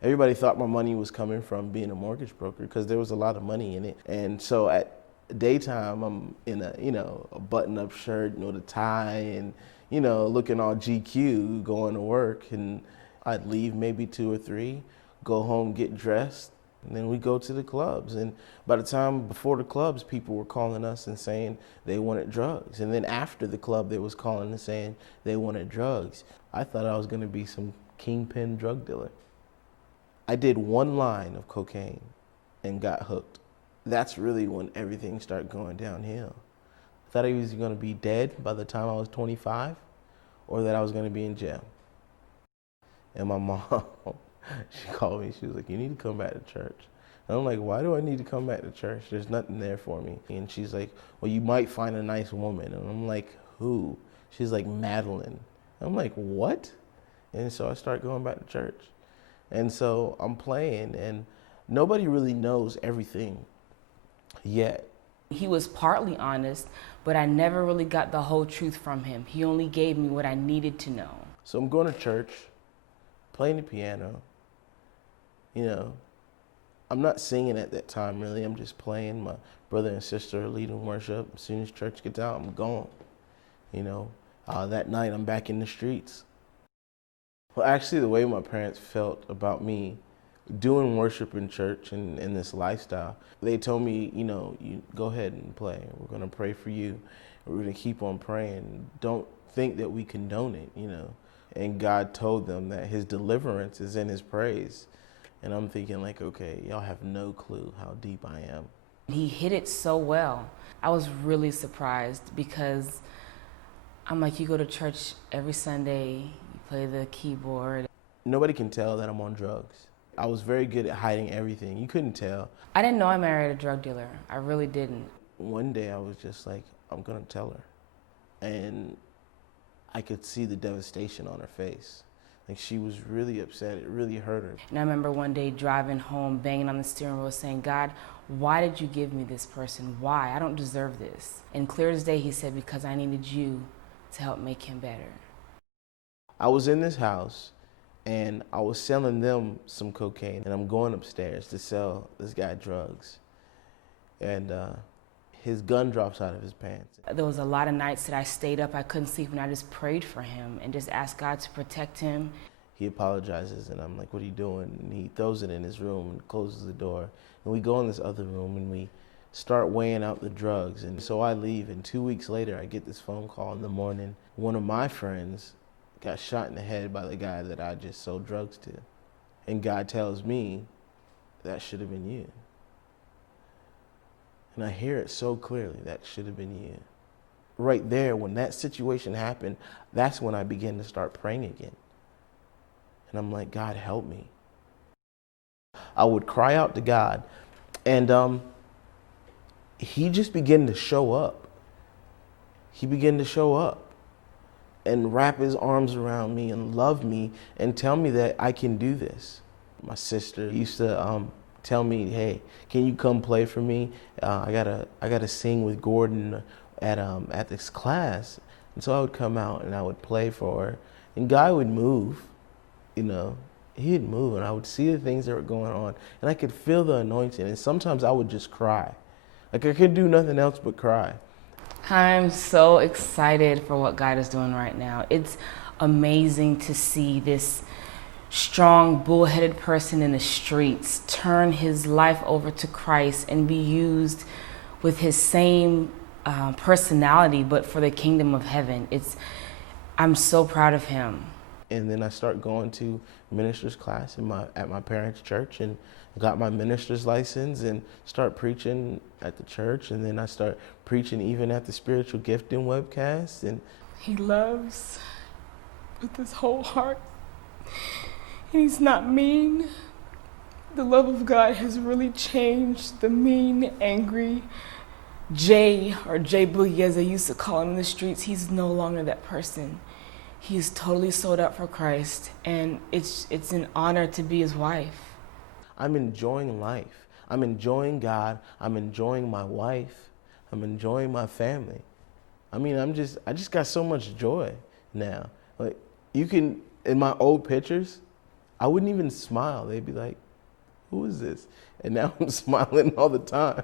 Everybody thought my money was coming from being a mortgage broker because there was a lot of money in it. And so at daytime, I'm in a button-up shirt, the tie, and, looking all GQ, going to work. And I'd leave maybe 2 or 3, go home, get dressed, and then we go to the clubs. And by the time before the clubs, people were calling us and saying they wanted drugs. And then after the club, they was calling and saying they wanted drugs. I thought I was going to be some kingpin drug dealer. I did 1 line of cocaine and got hooked. That's really when everything started going downhill. I thought I was going to be dead by the time I was 25, or that I was going to be in jail. And my mom, she called me. She was like, "You need to come back to church." And I'm like, "Why do I need to come back to church? There's nothing there for me." And she's like, "Well, you might find a nice woman." And I'm like, "Who?" She's like, "Madeline." I'm like, "What?" And so I start going back to church. And so I'm playing, and nobody really knows everything yet. He was partly honest, but I never really got the whole truth from him. He only gave me what I needed to know. So I'm going to church, playing the piano. I'm not singing at that time, really. I'm just playing. My brother and sister are leading worship. As soon as church gets out, I'm gone. That night, I'm back in the streets. Well, actually, the way my parents felt about me doing worship in church and this lifestyle, they told me, you go ahead and play. We're going to pray for you. We're going to keep on praying. Don't think that we condone it, And God told them that his deliverance is in his praise. And I'm thinking like, okay, y'all have no clue how deep I am. He hit it so well. I was really surprised because I'm like, you go to church every Sunday, play the keyboard. Nobody can tell that I'm on drugs. I was very good at hiding everything. You couldn't tell. I didn't know I married a drug dealer. I really didn't. One day I was just like, I'm gonna tell her. And I could see the devastation on her face. Like, she was really upset. It really hurt her. And I remember one day driving home, banging on the steering wheel saying, "God, why did you give me this person? Why? I don't deserve this." And clear as day, he said, "Because I needed you to help make him better." I was in this house and I was selling them some cocaine, and I'm going upstairs to sell this guy drugs. And his gun drops out of his pants. There was a lot of nights that I stayed up, I couldn't sleep, and I just prayed for him and just asked God to protect him. He apologizes, and I'm like, "What are you doing?" And he throws it in his room and closes the door. And we go in this other room and we start weighing out the drugs. And so I leave, and 2 weeks later, I get this phone call in the morning. One of my friends got shot in the head by the guy that I just sold drugs to. And God tells me, that should have been you. And I hear it so clearly, that should have been you. Right there, when that situation happened, that's when I began to start praying again. And I'm like, "God, help me." I would cry out to God, and he just began to show up. He began to show up and wrap his arms around me and love me and tell me that I can do this. My sister used to tell me, "Hey, can you come play for me? I gotta sing with Gordon at this class." And so I would come out and I would play for her, and God would move, he'd move, and I would see the things that were going on, and I could feel the anointing. And sometimes I would just cry, like I could do nothing else but cry. I'm so excited for what God is doing right now. It's amazing to see this strong, bullheaded person in the streets turn his life over to Christ and be used with his same personality, but for the kingdom of heaven. I'm so proud of him. And then I start going to minister's class at my parents' church, and got my minister's license and start preaching at the church. And then I start preaching even at the spiritual gifting webcast. And he loves with his whole heart. And he's not mean. The love of God has really changed the mean, angry Jay, or Jay Boogie as they used to call him in the streets. He's no longer that person. He's totally sold out for Christ, and it's an honor to be his wife. I'm enjoying life. I'm enjoying God. I'm enjoying my wife. I'm enjoying my family. I mean, I just got so much joy now. Like, you can, in my old pictures, I wouldn't even smile. They'd be like, who is this? And now I'm smiling all the time.